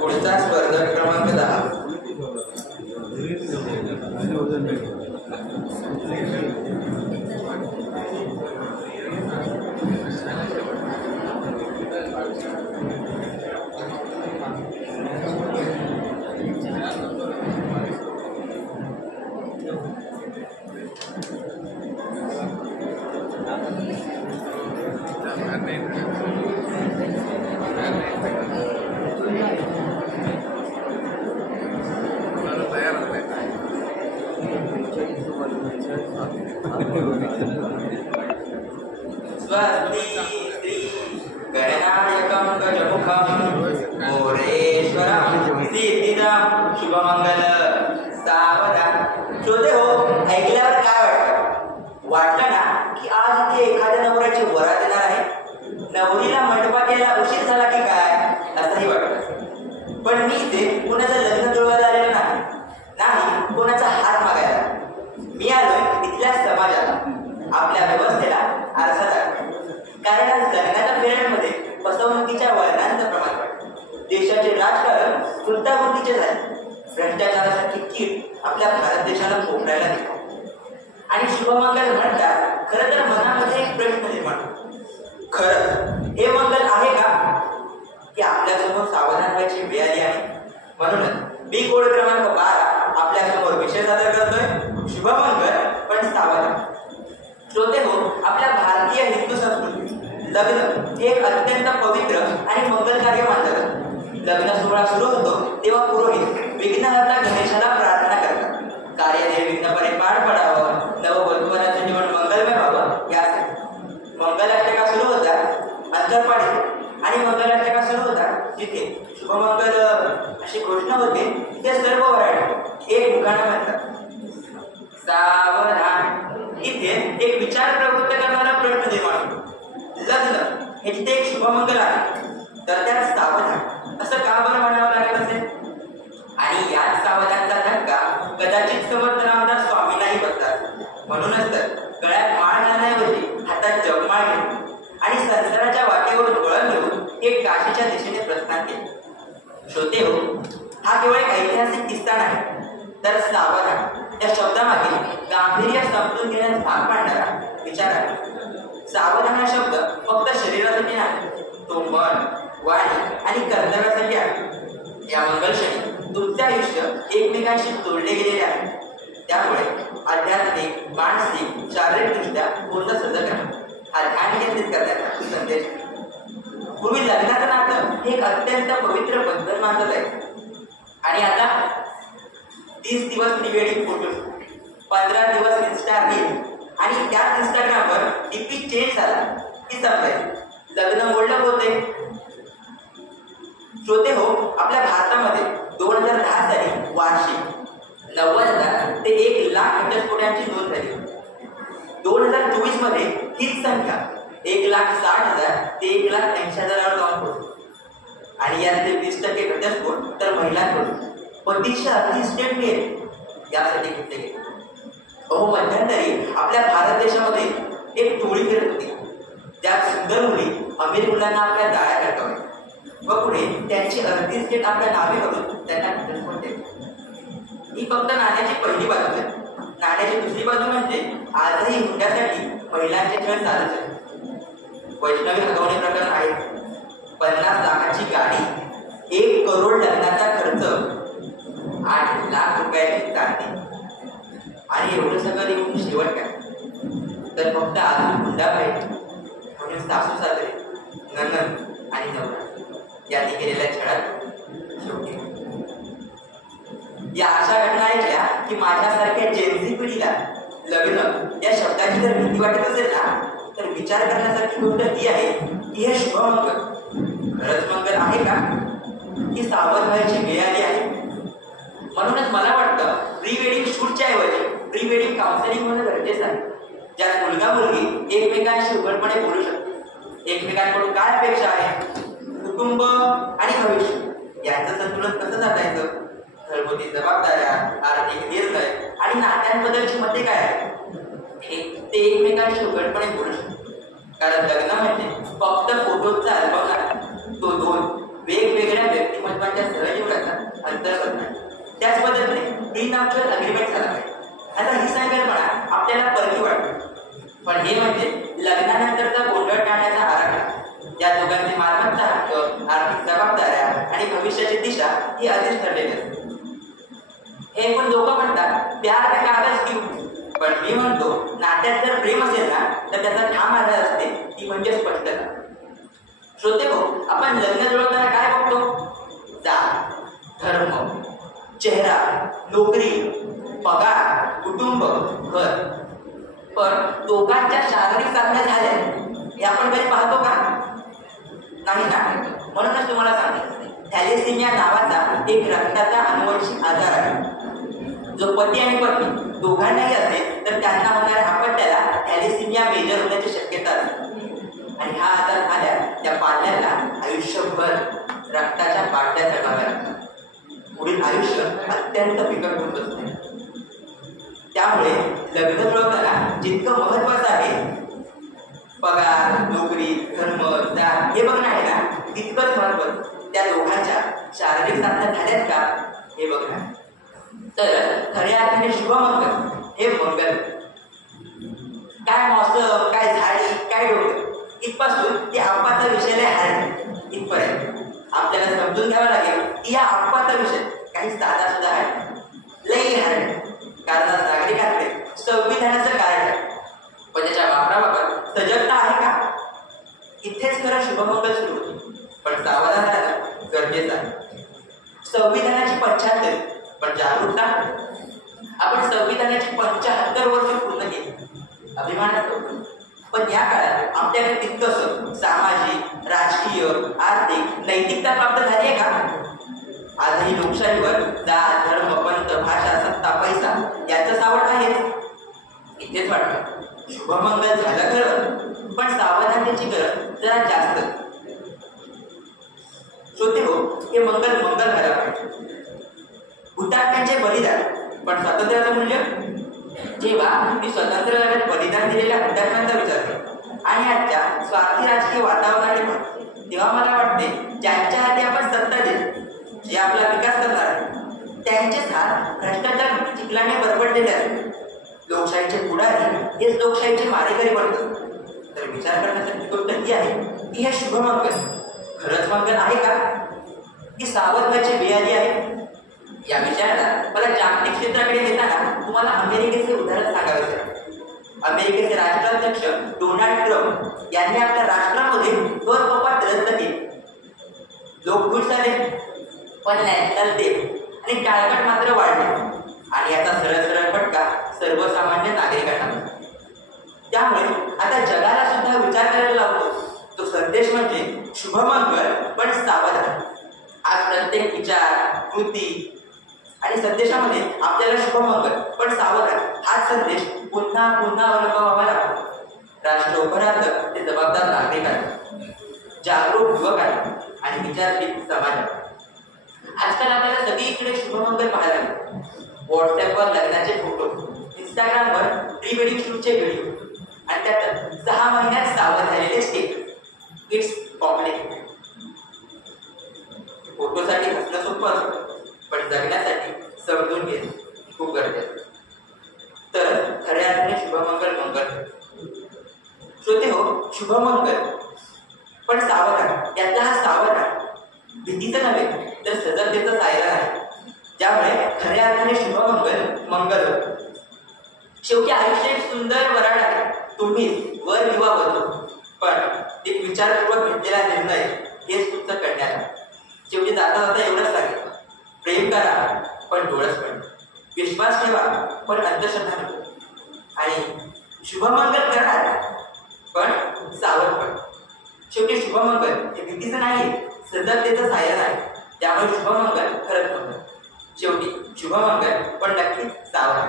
पुढचा स्पर्धक क्रमांक 10 गणनायकं गजमुखं मोरेश्वरं सिद्धिदं शुभमंगल सावधान. श्रोते हो, ऐकल्यावर काय वाटलं ना की आज इथे एखाद्या नवऱ्याची वरात येणार आहे. नवरीला मंडपात यायला उशीर झाला की काय असंही वाटतं. पण मी इथे कोणाचं लग्न जुळवायला आलेलं नाही, कोणाचा हात मागायला. मी आलोय इथल्या समाजाला, आपल्या व्यवस्थेला आरसा दाखवायला. कारण आज लग्नाच्या फेऱ्यांमध्ये फसवणुकीच्या वळणांचं प्रमाण वाढलं. देशाचे राजकारण गुंतागुंतीचे झाले. भ्रष्टाचारासारखी कीड आपल्या भारत देशाला पोखरायला निघाली. आणि शुभमंगल म्हणतात, खरं तर मनामध्ये एक प्रश्न निर्माण होतो, खरं हे मंगल आहे का, की आपल्यासमोर सावधान व्हायची वेळ आली आहे. म्हणूनच मी कोड क्रमांक 12 आपल्यासमोर विषय सादर करतोय, शुभमंगल पण सावधान. श्रोते हो, आपल्या भारतीय हिंदू संस्कृतीत लग्न हे एक अत्यंत पवित्र आणि मंगल कार्य मानलं जातं. लग्न सोहळा सुरू होतो तेव्हा पुरोहित विघ्नहर्ता गणेशाला प्रार्थना करतात. कार्य निर्विघ्नपणे पार पडावं, नववधूवराचं जीवन मंगलमय व्हावं यासाठी. मंगलाष्टका सुरू होतात अंतरपाडी आणि मंगलाष्टका सुरू होतात जिथे शुभमंगल अशी घोषणा होते तिथे सर्व वराडी एक मुखाने म्हणतात, सावधान. इथे एक विचार प्रवृत्त करणारा प्रश्न निर्माण होतो, लग्न हे जिथे एक शुभमंगल आहे तर त्यात सावधान असं का बरं म्हणावं लागत असेल. आणि याच सावधानचा धक्का कदाचित समर्थ रामदास स्वामींनाही बसतात. म्हणूनच तर गळ्यात माळ घालण्याऐवजी हातात जपमाळ घेऊन आणि संसाराच्या वाटेवरून वळण घेऊन एक काशीच्या दिशेने प्रस्थान केले. श्रोते हो, हा केवळ एक ऐतिहासिक किस्सा नाही, तर सावधान या शब्दामागे गांभीर्य समजून घेण्यास भाग पाडणारा विचार आहे. सावधान हा शब्द फक्त शरीरासाठी नाही, तो मन, वाणी आणि कर्तव्यासाठी आहे. या मंगलक्षणी तुमचे आयुष्य एकमेकांशी जोडले गेलेले आहे. त्यामुळे आध्यात्मिक, मानसिक, शारीरिकदृष्ट्या पूर्ण सजग राहा. हा ध्यान केंद्रित करण्याचा संदेश. पूर्वी लग्नाचं नातं हे एक अत्यंत पवित्र बंधन मानलं जायचं. आणि आता 30 दिवस प्री वेडिंग फोटो, 15 दिवस इन्स्टा रील आणि त्याच इंस्टाग्रामवर डीपी चेंज झाला की संपलं, लग्न मोडलं होते. श्रोते हो, आपल्या भारतामध्ये 2010 साली वार्षिक 90,000 ते 1,00,000 घटस्फोटांची नोंद झाली. 2024 मध्ये हीच संख्या 1,60,000 ते 1,80,000 जाऊन पोहोचली. आणि यातले 20% घटस्फोट तर महिलांकडून 35 स्टेट यासाठी घेतले गेले. मध्यंतरी आपल्या भारत देशामध्ये एक टोळी फिरत होती. त्यात सुंदर मुली अमीर मुलांना आपल्या दाया करतात व पुढे त्यांची 38 स्टेट आपल्या नावे करून त्यांना घटस्फोट देतात. ही फक्त नाण्याची पहिली बाजू आहे. नाण्याची दुसरी बाजू म्हणजे आजही हुंड्यासाठी महिलांचे खेळ चालूच आहेत. वैष्णवी हगवणे प्रकरण आहे. 50 लाखाची गाडी, 1 करोड लग्नाचा खर्च, 8 लाख रुपयाची चांदी. आणि एवढं सगळं लिहून शेवट काय, तर फक्त अजून हुंडा पाहिजे म्हणून सासू सासरे, नणंद आणि नवरा यांनी केलेल्या छळात शेवटी. या अशा घटना ऐकल्या की माझ्यासारख्या जेनझी पिढीला लग्न या शब्दाची जर भीती वाटत असेल ना, तर विचार करण्यासारखी गोष्ट ही आहे की हे शुभमंगल खरंच मंगल आहे का, की सावध व्हायची वेळ आली आहे. म्हणूनच मला वाटतं प्री वेडिंग शूटच्या ऐवजी प्री वेडिंग काउन्सिलिंग होणं गरजेचं आहे, ज्यात मुलगा मुलगी एकमेकांशी उघडपणे बोलू शकते. एकमेकांकडून काय अपेक्षा आहे, कुटुंब आणि भविष्य यांचं संतुलन कसं साधायचं, घरगुती जबाबदाऱ्या, आर्थिक निर्णय आणि नात्यांबद्दलची मते काय आहेत ते एकमेकांशी उघडपणे बोलू शकतो. कारण लग्न म्हणजे फक्त फोटोचा अल्बम नाही, तो दोन वेगवेगळ्या व्यक्तिमत्वाच्या सहजीवनाचा अंतर्गत आहे. त्याच पद्धतीने प्री नॅच्युरल अग्रीमेंट झाला पाहिजे. आता ही संकल्पना आपल्याला परकी वाटते, पण हे म्हणजे लग्नानंतरचा गोंधळ टाळण्याचा आराखडा. या दोघांची मालमत्ता हक्क, आर्थिक जबाबदाऱ्या आणि भविष्याची दिशा ही आधीच ठरलेली असते. हे पण लोक म्हणतात प्यार में कागज क्यों, पण मी म्हणतो नात्यात जर प्रेम असेल ना तर त्याचा ठाम आधार असते, ती म्हणजे स्पष्टता. श्रोते हो, आपण लग्न जुळवताना काय बघतो? जात, धर्म, चेहरा, नोकरी, पगार, कुटुंब, घर. पण दोघांच्या शारीरिक चाचण्या झाल्या हे आपण कधी पाहतो का? नाही ना. म्हणूनच तुम्हाला सांगते, थॅलेसेमिया नावाचा एक रक्ताचा अनुवंशिक आजार आहे. जो पती आणि पत्नी दोघांनाही असेल तर त्यांना होणाऱ्या अपत्याला थॅलेसेमिया मेजर होण्याची शक्यता असते. आणि हा आजार झाल्या त्या पाल्याला आयुष्यभर रक्ताच्या बाटल्या चढवाव्या लागतात. पुढील आयुष्य अत्यंत बिकट होत असते. त्यामुळे लग्न जुळवताना जितकं महत्वाचं आहे पगार, नोकरी, धर्म, जात हे बघणं आहे ना, तितकंच महत्वाचं त्या दोघांच्या शारीरिक चाचण्या झाल्यात का हे बघणं. तर खऱ्या अर्थाने शुभमंगल हे मंगल. काय मौसम, काय झाडी, काय डोकं इथपासून ते आप्पाचा विषय लय हार्ड इथपर्यंत आपल्याला समजून घ्यावं लागेल की या आप्पाचा विषय काही साधा सुद्धा आहे, लई हार्ड. कारण नागरिकांकडे संविधानाचं कारण आहे, पण त्याच्या वापराबाबत सजगता आहे का? इथेच खरं शुभमंगल सुरू होते. पण सावधान राहणं गरजेचं आहे. संविधानाची 75 पण जागरूकता. आपण संविधानाची 75 वर्ष पूर्ण केली, अभिमान करतो. पण या काळात आपल्याकडे तितकंसं सामाजिक, राजकीय, आर्थिक नैतिकता प्राप्त झाली आहे का? आजही लोकशाहीवर जात, धर्म, पंथ, भाषा, सत्ता, पैसा याचं सावट आहे. इथेच वाटतं शुभमंगल झालं खरं, पण सावधानतेची गरज जरा जास्त. श्रोते हो, हे मंगल झालं पाहिजे. हुतात्म्यांचे बलिदान, पण स्वातंत्र्याचं मूल्य. जेव्हा मी स्वतंत्र लढ्यात बलिदान दिलेल्या हुतात्म्यांचा विचार करतो आणि आजच्या स्वार्थी राजकीय वातावरणाने पाहतो, तेव्हा मला वाटते ज्यांच्या हाती आपण सत्ता दिली, जे आपला विकास करणार आहे, त्यांचेच हात भ्रष्टाचार चिखलाने बरबडलेले आहेत. लोकशाहीचे पुढारी हेच लोकशाहीचे मारेकरी बनतात. तर विचार करण्यासाठी गोष्ट ही आहे की हे शुभमंगल खरंच मंगल आहे का, की सावध व्हायची वेळ आली आहे? या विचाराला मला जागतिक क्षेत्राकडे नेताना तुम्हाला अमेरिकेचे उदाहरण सांगायचे आहे. अमेरिकेचे राष्ट्राध्यक्ष डोनाल्ड ट्रम्प यांनी आपल्या राष्ट्रामध्ये कर कपात रद्द केली. लोक खुश झाले, पण नॅशनल डेट आणि टाळकट मात्र वाढले आणि याचा सरळ फटका सर्वसामान्य नागरिकांना. त्यामुळे आता जगाला सुद्धा विचार करायला लावतो. तो संदेश म्हणजे शुभमंगल पण सावधान. आज प्रत्येक विचार, कृती आणि संदेशामध्ये आपल्याला शुभमंगल पण सावधान हाच संदेश पुन्हा अनुभवावा लागतो. राष्ट्र उभं ते जबाबदार नागरिकांना, जागरूक युवकांना आणि विचारशील समाजात. आजकाल आपल्याला सगळीकडे शुभमंगल पाहायला मिळते. व्हॉट्सअपवर लग्नाचे फोटो, इंस्टाग्रामवर प्री वेडिंग शूटचे व्हिडिओ आणि त्यात 6 महिन्यात सावध झालेले स्टेटस. It's complicated. फोटोसाठी हसणं सोपं असतं, पण जगण्यासाठी समजून घेणं खूप गरजेचं. तर खऱ्या अर्थाने शुभमंगल मंगल. श्रोते हो, शुभमंगल पण सावधान. यातला हा सावधान भीतीचं नव्हे तर सजगतेचं सायरा आहे, ज्यामुळे खऱ्या अर्थाने शुभमंगल मंगल होतं. शेवटी आयुष्य एक सुंदर वराड आहे. तुम्ही वर किंवा बदलू, पण एक विचारपूर्वक घेतलेला निर्णय हेच तुमचं कण्यात आहे. शेवटी जाता एवढंच सांगेल, प्रेम करा पण डोळसपणे, विश्वास ठेवा पण अंधश्रद्धा नको, आणि शुभमंगल करा पण सावधपणे. शेवटी शुभमंगल हे भीतीचं नाही, सजगतेचं सायन आहे. त्यामुळे शुभमंगल खरंच मंगल. शेवटी शुभमंगल पण नक्कीच सावधान.